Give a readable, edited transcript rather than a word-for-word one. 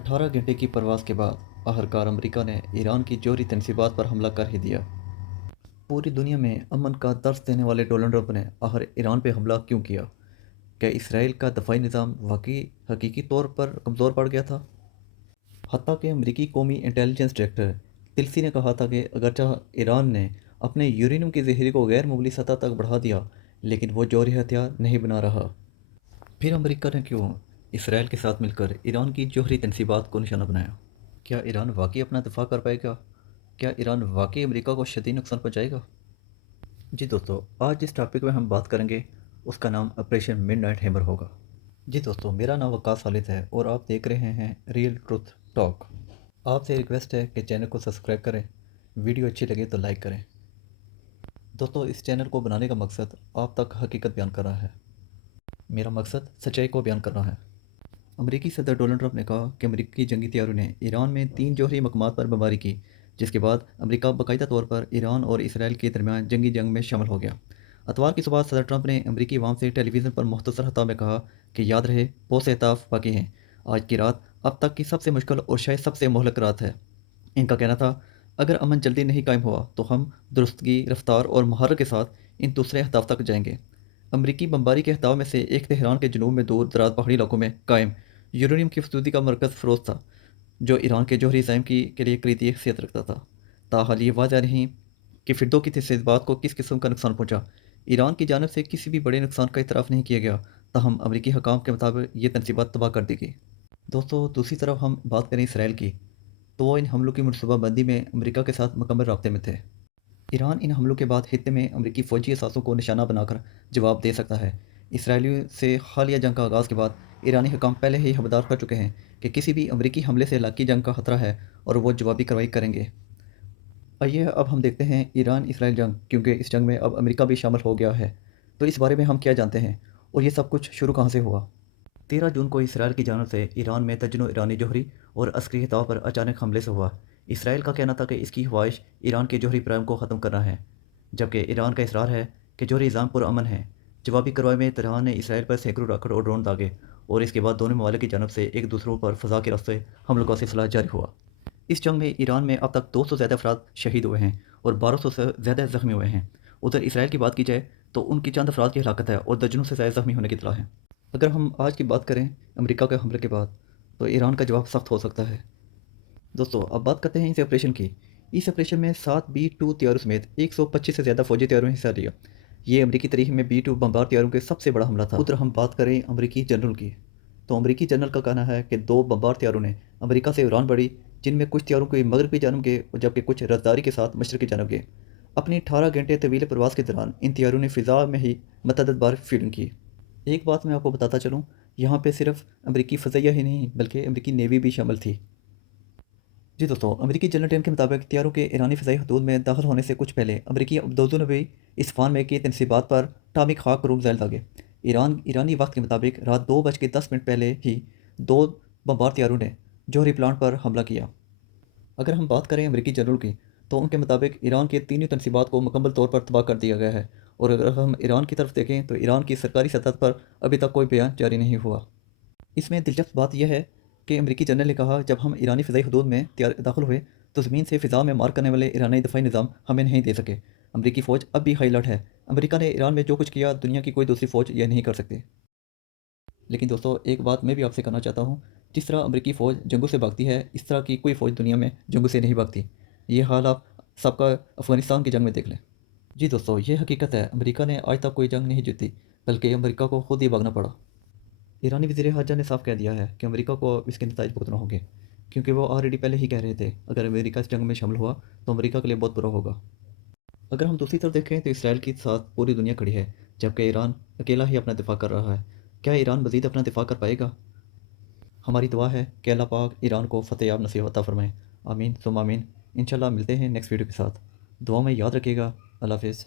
18 घंटे की परवाज़ के बाद आखिरकार अमेरिका ने ईरान की जौहरी तनसीबात पर हमला कर ही दिया। पूरी दुनिया में अमन का दर्स देने वाले डोनाल्ड ट्रंप ने आखिर ईरान पे हमला क्यों किया? क्या इसराइल का दफ़ाई निज़ाम वाकई हकीकी तौर पर कमज़ोर पड़ गया था? हत्ता कि अमरीकी कौमी इंटेलिजेंस डायरेक्टर तिलसी ने कहा था कि अगरचे ईरान ने अपने यूरेनियम के ज़ख़ीरे को गैर मामूली सतह तक बढ़ा दिया, लेकिन वो जौहरी हथियार नहीं बना रहा। फिर अमेरिका ने क्यों इसराइल के साथ मिलकर ईरान की जौहरी तनसीबात को निशाना बनाया? क्या ईरान वाकई अपना दिफा कर पाएगा? क्या ईरान वाकई अमेरिका को शदीद नुकसान पहुंचाएगा? जी दोस्तों, आज जिस टॉपिक में हम बात करेंगे उसका नाम ऑपरेशन मिडनाइट हैमर होगा। जी दोस्तों, मेरा नाम वकास खालिद है और आप देख रहे हैं रियल ट्रुथ टॉक। आपसे रिक्वेस्ट है कि चैनल को सब्सक्राइब करें, वीडियो अच्छी लगे तो लाइक करें। दोस्तों, इस चैनल को बनाने का मकसद आप तक हकीकत बयान करना है। मेरा मकसद सच्चाई को बयान करना है। अमरीकी सदर डोनाल्ड ट्रंप ने कहा कि अमरीकी जंगी तैयारों ने ईरान में 3 जौहरी मकामात पर बमबारी की, जिसके बाद अमरीका बाकायदा तौर पर ईरान और इसराइल के दरमियान जंगी जंग में शामिल हो गया। अतवार की सुबह सदर ट्रंप ने अमरीकी अवाम से टेलीविज़न पर मुख्तसर खिताब में कहा कि याद रहे, बहुत से अहदाफ बाकी हैं। आज की रात अब तक की सबसे मुश्किल और शायद सबसे मोहलक रात है। इनका कहना था, अगर अमन जल्दी नहीं कायम हुआ तो हम दुरुस्तगी, रफ्तार और महारत के साथ इन दूसरे अहदाफ तक जाएंगे। अमरीकी बमबारी के अहदाफ में से एक तेहरान के जनूब में दूर दराज पहाड़ी इलाकों में कायम यूरेनियम की फसूदी का मरकज़ फ़रोज़ था, जो ईरान के जौहरी ज़ैम के लिए कलीदी हैसियत रखता था। ताहाल ये वाज़ह नहीं कि फिरदों की तहज़ीबात को किस किस्म का नुकसान पहुंचा। ईरान की जानब से किसी भी बड़े नुकसान का इतराफ़ नहीं किया गया, ताहम अमरीकी हकाम के मुताबिक ये तनसीबात तबाह कर दी गई। दोस्तों, दूसरी तरफ हम बात करें इसराइल की, तो वो इन हमलों की मनसूबाबंदी में अमरीका के साथ मुकम्मल राब्ते में थे। ईरान इन हमलों के बाद खित्ते में अमरीकी फ़ौजी असासों को निशाना बनाकर जवाब दे सकता है। इसराइलियों से हालिया जंग का आगाज़ के बाद ईरानी हुकाम पहले ही खबरदार कर चुके हैं कि किसी भी अमरीकी हमले से इलाक़ाई जंग का खतरा है और वो जवाबी कार्रवाई करेंगे। आइए अब हम देखते हैं ईरान इसराइल जंग, क्योंकि इस जंग में अब अमरीका भी शामिल हो गया है। तो इस बारे में हम क्या जानते हैं और ये सब कुछ शुरू कहाँ से हुआ? 13 जून को इसराइल की जानब से ईरान में दर्जनों ईरानी जौहरी और अस्करी अहदाफ पर अचानक हमले से हुआ। इसराइल का कहना था कि इसकी ख्वाहिश ईरान के जौहरी प्रोग्राम को ख़त्म करना है, जबकि ईरान का इसरार है कि जौहरी निज़ाम पुरअमन है। जवाबी कार्रवाई में तेहरान ने इसराइल पर सैकड़ों रॉकेट और ड्रोन दागे और इसके बाद दोनों ममालिक की जानब से एक दूसरों पर फ़ज़ा के रास्ते हमलों का सिलसिला जारी हुआ। इस जंग में ईरान में अब तक 200 से ज़्यादा अफराद शहीद हुए हैं और 1200 से ज़्यादा ज़ख्मी हुए हैं। उधर इसराइल की बात की जाए तो उनकी चंद अफराद की हलाकत है और दर्जनों से ज़्यादा ज़ख्मी होने की इत्तला है। अगर हम आज की बात करें अमेरिका के हमले के बाद, तो ईरान का जवाब सख्त हो सकता है। दोस्तों, अब बात करते हैं इस ऑपरेशन की। इस ऑपरेशन में 7 B-2 तैयारों समेत 125 से ज़्यादा फौजी तैयारों ने हिस्सा लिया। ये अमरीकी तारीख में B-2 बमबार तैयारों के सबसे बड़ा हमला था। उधर हम बात करें अमरीकी जनरल की, तो अमरीकी जनरल का कहना है कि 2 बमबार तैयारों ने अमरीका से उड़ान भरी, जिनमें कुछ तैयारों के मगरबी जानब गए जबकि कुछ रफ्तारी के साथ मशरक़ी जानब गए। अपनी 18 घंटे तवील प्रवास के दौरान इन तैयारों ने फ़िज़ा में ही मतअद्दद बार फील्डिंग की। एक बात मैं आपको बताता चलूँ, यहाँ पे सिर्फ अमरीकी फ़ज़ाइया ही नहीं बल्कि अमरीकी नेवी भी शामिल थी। जी दोस्तों, अमरीकी जनरल टीम के मुताबिक तैयारों के ईरानी फ़िज़ाई हदूद में दाखिल होने से कुछ पहले अमरीकी अब्दोज़ों ने भी इस्फ़हान में की तनसीबात पर टामिक खाक रूम ज़ैल दागे। ईरानी वक्त के मुताबिक रात 2:10 पहले ही 2 बमबार तैयारों ने जौहरी प्लांट पर हमला किया। अगर हम बात करें अमरीकी जनरल की, तो उनके मुताबिक ईरान के तीनों तनसीबात को मुकम्मल तौर पर तबाह कर दिया गया है और अगर हम ईरान की तरफ देखें तो ईरान की सरकारी सतह पर अभी तक कोई बयान जारी नहीं हुआ। इसमें दिलचस्प बात यह है कि अमरीकी जनरल ने कहा, जब हम ईरानी फ़िज़ाई हदूद में दाखिल हुए तो ज़मीन से फ़िज़ा में मार करने वाले ईरानी दफ़ाई निज़ाम हमें नहीं दे सके। अमरीकी फ़ौज अब भी हाई अलर्ट है। अमरीका ने ईरान में जो कुछ किया दुनिया की कोई दूसरी फ़ौज यह नहीं कर सकती। लेकिन दोस्तों, एक बात मैं भी आपसे कहना चाहता हूँ, जिस तरह अमरीकी फ़ौज जंगों से भागती है, इस तरह की कोई फ़ौज दुनिया में जंगों से नहीं भागती। ये हाल आप सबका अफ़गानिस्तान की जंग में देख लें। जी दोस्तों, ये हकीकत है, अमरीका ने आज तक कोई जंग नहीं जीती, बल्कि अमरीका को खुद ही भागना पड़ा। ईरानी वज़ीर ख़ारजा ने साफ कह दिया है कि अमेरिका को अब इसके नताइज भुगतना होंगे, क्योंकि वो ऑलरेडी पहले ही कह रहे थे अगर अमेरिका इस जंग में शामिल हुआ तो अमेरिका के लिए बहुत बुरा होगा। अगर हम दूसरी तरफ देखें तो इसराइल के साथ पूरी दुनिया खड़ी है, जबकि ईरान अकेला ही अपना दिफा कर रहा है। क्या ईरान मज़ीद अपना दिफा कर पाएगा? हमारी दुआ है कि अल्लाह पाक ईरान को फ़तेह याब नसीब अता फ़रमाए। आमीन सुम्मा आमीन। इंशाल्लाह मिलते हैं नेक्स्ट वीडियो के साथ। दुआ में याद रखिएगा। अल्लाह हाफ़िज़।